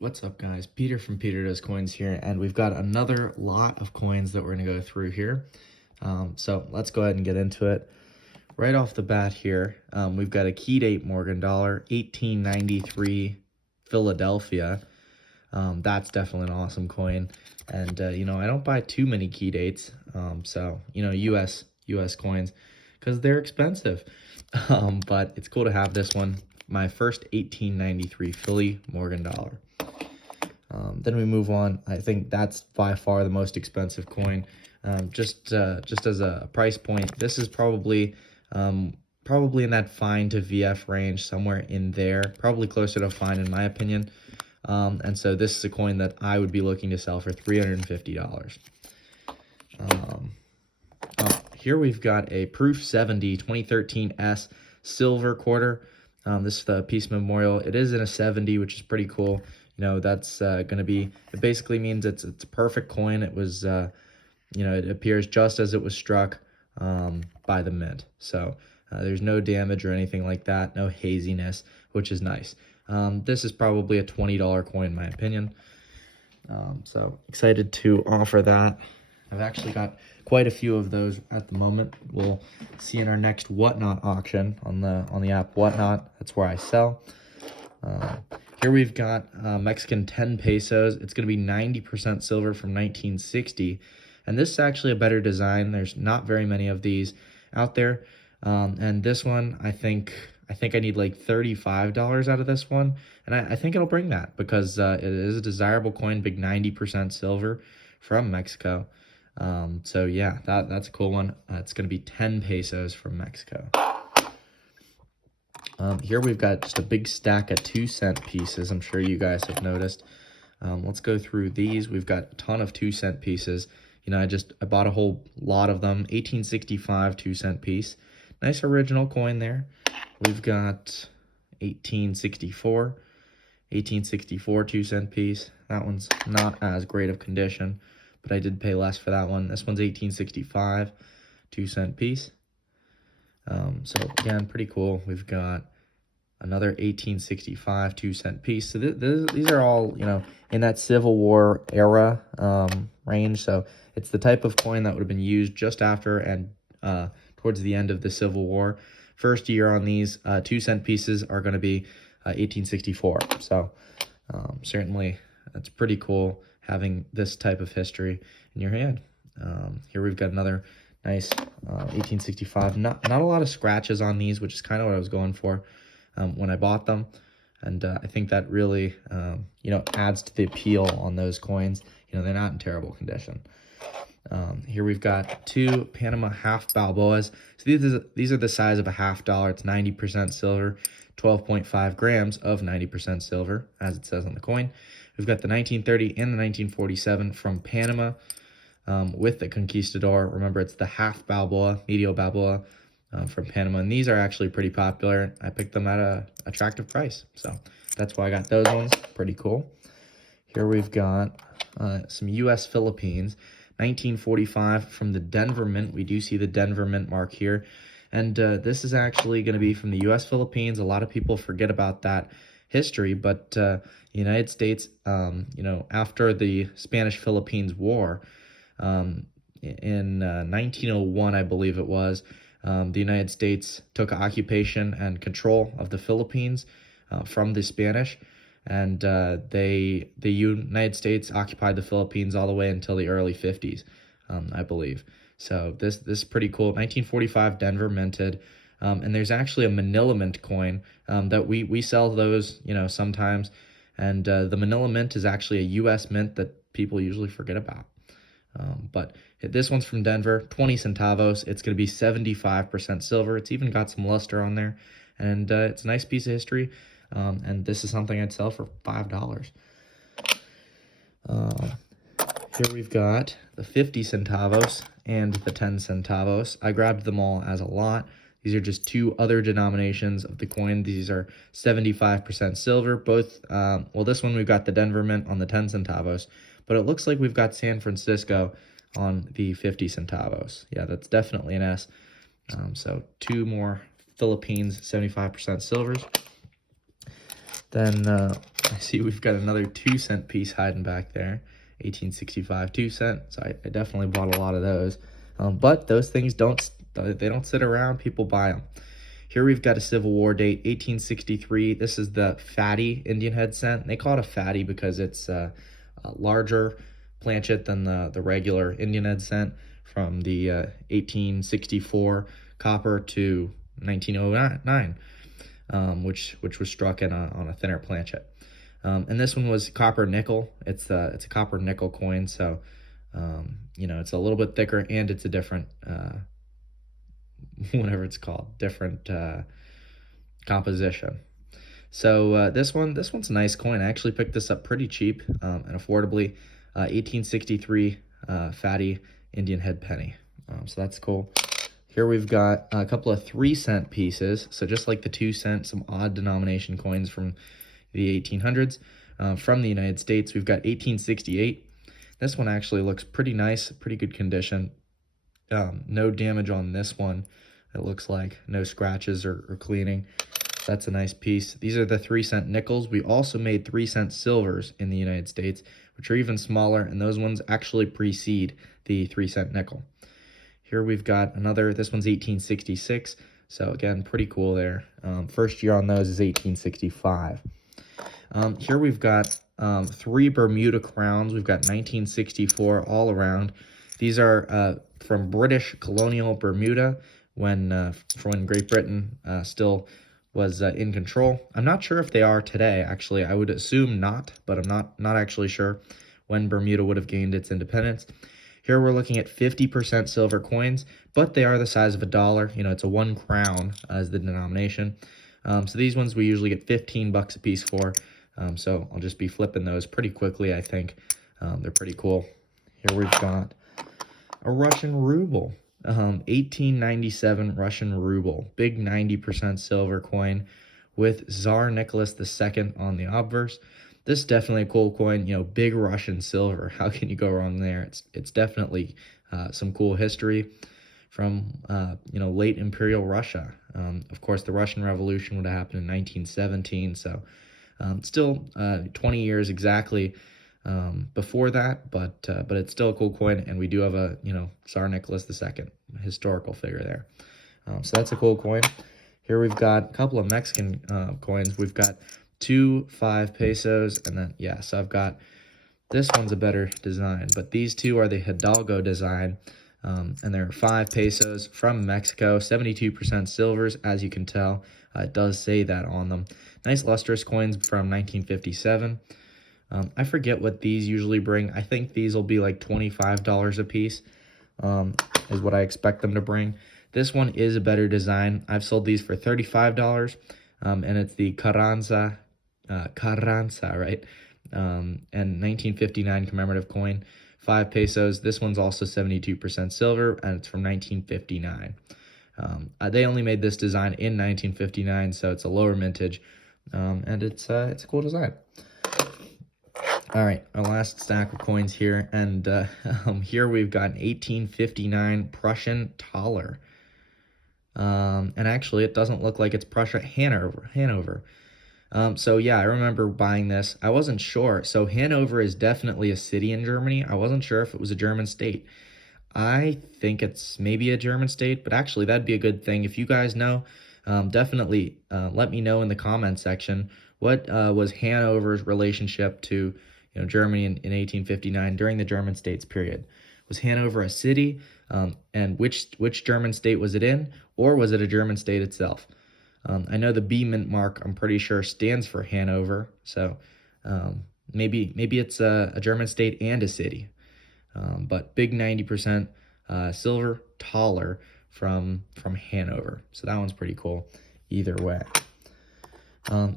What's up, guys? Peter from Peter Does Coins here, and we've got another lot of coins that we're going to go through here. So let's go ahead and get into it. Right off the bat here, we've got a key date Morgan dollar, 1893 Philadelphia. That's definitely an awesome coin. And, I don't buy too many key dates, US coins, because they're expensive. But it's cool to have this one, my first 1893 Philly Morgan dollar. Then we move on. I think that's by far the most expensive coin. Just as a price point, this is probably in that fine to VF range, somewhere in there, probably closer to fine in my opinion. And so this is a coin that I would be looking to sell for $350. Here we've got a Proof 70 2013 S silver quarter. This is the Peace Memorial. It is in a 70, which is pretty cool. That's going to be, it basically means it's a perfect coin. It was, it appears just as it was struck by the mint. So there's no damage or anything like that, no haziness, which is nice. This is probably a $20 coin in my opinion. So excited to offer that. I've actually got quite a few of those at the moment. We'll see in our next Whatnot auction on the app Whatnot. That's where I sell. Here we've got Mexican 10 pesos. It's going to be 90% silver from 1960. And this is actually a better design. There's not very many of these out there. And this one, I think I need like $35 out of this one. And I think it'll bring that because it is a desirable coin, big 90% silver from Mexico. So yeah, that's a cool one. It's going to be 10 pesos from Mexico. Here we've got just a big stack of 2-cent pieces. I'm sure you guys have noticed. Let's go through these. We've got a ton of 2-cent pieces. I bought a whole lot of them. 1865 2-cent piece. Nice original coin there. We've got 1864 2-cent piece. That one's not as great of condition, but I did pay less for that one. This one's 1865 2-cent piece. So again, pretty cool. We've got another 1865 2-cent piece. So these are all, in that Civil War era range. So it's the type of coin that would have been used just after and towards the end of the Civil War. First year on these 2-cent pieces are going to be 1864. So certainly that's pretty cool having this type of history in your hand. Here we've got another nice 1865. Not a lot of scratches on these, which is kind of what I was going for when I bought them. And I think that really, adds to the appeal on those coins. They're not in terrible condition. Here we've got 2 Panama half Balboas. So these are the size of a $50. It's 90% silver, 12.5 grams of 90% silver, as it says on the coin. We've got the 1930 and the 1947 from Panama with the Conquistador. Remember, it's the half Balboa, medio Balboa from Panama. And these are actually pretty popular. I picked them at an attractive price. So that's why I got those ones. Pretty cool. Here we've got some U.S. Philippines. 1945 from the Denver Mint. We do see the Denver Mint mark here. And this is actually going to be from the U.S. Philippines. A lot of people forget about that history, but the United States, after the Spanish-Philippines War, in 1901, I believe it was, the United States took occupation and control of the Philippines from the Spanish. And the United States occupied the Philippines all the way until the early 50s, I believe. So this is pretty cool. 1945 Denver minted. And there's actually a Manila Mint coin that we sell those, sometimes. And the Manila Mint is actually a U.S. mint that people usually forget about. But this one's from Denver, 20 centavos. It's going to be 75% silver. It's even got some luster on there. And it's a nice piece of history. And this is something I'd sell for $5. Here we've got the 50 centavos and the 10 centavos. I grabbed them all as a lot. These are just 2 other denominations of the coin. These are 75% silver. Both, this one we've got the Denver Mint on the 10 centavos, but it looks like we've got San Francisco on the 50 centavos. Yeah, that's definitely an S. So 2 more Philippines 75% silvers. Then I see we've got another 2-cent piece hiding back there. 1865 2-cent. So I definitely bought a lot of those. But those things don't sit around. People buy them. Here we've got a Civil War date, 1863. This is the fatty Indian head cent. They call it a fatty because it's a larger planchet than the regular Indian head cent, from the 1864 copper to 1909, which was struck on a thinner planchet. And this one was copper nickel. It's a copper nickel coin, so it's a little bit thicker, and it's a different whatever it's called, different composition. So this one's a nice coin. I actually picked this up pretty cheap and affordably. 1863 fatty Indian head penny. So that's cool. Here we've got a couple of 3-cent pieces. So just like the 2-cent, some odd denomination coins from the 1800s from the United States. We've got 1868. This one actually looks pretty nice, pretty good condition. No damage on this one. It looks like no scratches or cleaning. That's a nice piece. These are the 3-cent nickels. We also made 3-cent silvers in the United States, which are even smaller, and those ones actually precede the 3-cent nickel. Here we've got another, this one's 1866, so again, pretty cool there. First year on those is 1865. Here we've got 3 Bermuda crowns. We've got 1964 all around. These are from British colonial Bermuda, when Great Britain still was in control. I'm not sure if they are today, actually. I would assume not, but I'm not actually sure when Bermuda would have gained its independence. Here we're looking at 50% silver coins, but they are the size of $1. It's a 1 crown as the denomination. So these ones we usually get 15 bucks a piece for. So I'll just be flipping those pretty quickly, I think. They're pretty cool. Here we've got a Russian ruble. 1897 Russian ruble, big 90% silver coin with Tsar Nicholas II on the obverse. This is definitely a cool coin, big Russian silver. How can you go wrong there? It's definitely some cool history from late Imperial Russia. Of course, the Russian Revolution would have happened in 1917, so still 20 years exactly before that, but it's still a cool coin, and we do have a Tsar Nicholas II historical figure there. So that's a cool coin. Here we've got a couple of Mexican coins. We've got 2 5 pesos, and then so I've got, this one's a better design, but these two are the Hidalgo design, and they're 5 pesos from Mexico, 72% silvers, as you can tell. It does say that on them. Nice lustrous coins from 1957. I forget what these usually bring. I think these will be like $25 a piece, is what I expect them to bring. This one is a better design. I've sold these for $35, and it's the Carranza, right? And 1959 commemorative coin, 5 pesos. This one's also 72% silver, and it's from 1959. They only made this design in 1959, so it's a lower mintage, and it's a cool design. All right, our last stack of coins here, and here we've got an 1859 Prussian Thaler. And actually, it doesn't look like it's Prussia, Hanover. So yeah, I remember buying this. I wasn't sure. So Hanover is definitely a city in Germany. I wasn't sure if it was a German state. I think it's maybe a German state, but actually that'd be a good thing. If you guys know, definitely let me know in the comment section. What was Hanover's relationship to Germany in 1859 during the German states period? Was Hanover a city? And which German state was it in? Or was it a German state itself? I know the B mint mark, I'm pretty sure, stands for Hanover. So maybe it's a German state and a city. But big 90% silver Thaler from Hanover. So that one's pretty cool either way.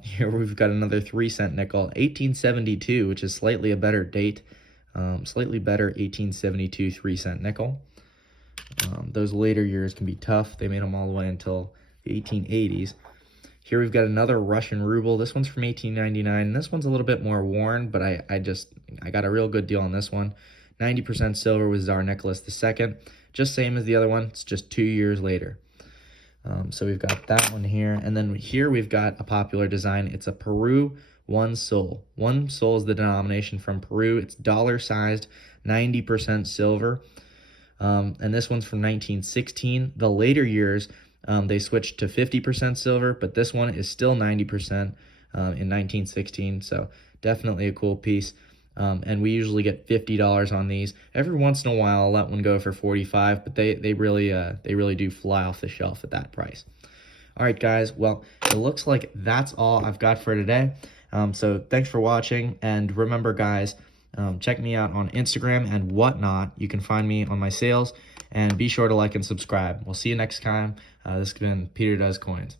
Here we've got another 3-cent nickel, 1872, which is slightly a better date. Slightly better 1872 3-cent nickel. Those later years can be tough. They made them all the way until the 1880s. Here we've got another Russian ruble. This one's from 1899. This one's a little bit more worn, but I got a real good deal on this one. 90% silver with Tsar Nicholas II. Just same as the other one. It's just 2 years later. So we've got that one here. And then here we've got a popular design. It's a Peru 1 sol. 1 sol is the denomination from Peru. It's dollar sized, 90% silver. And this one's from 1916. The later years, they switched to 50% silver, but this one is still 90% in 1916. So definitely a cool piece. And we usually get $50 on these. Every once in a while, I'll let one go for 45, but they really do fly off the shelf at that price. All right, guys. Well, it looks like that's all I've got for today. So thanks for watching, and remember, guys, check me out on Instagram and whatnot. You can find me on my sales, and be sure to like and subscribe. We'll see you next time. This has been Peter Does Coins.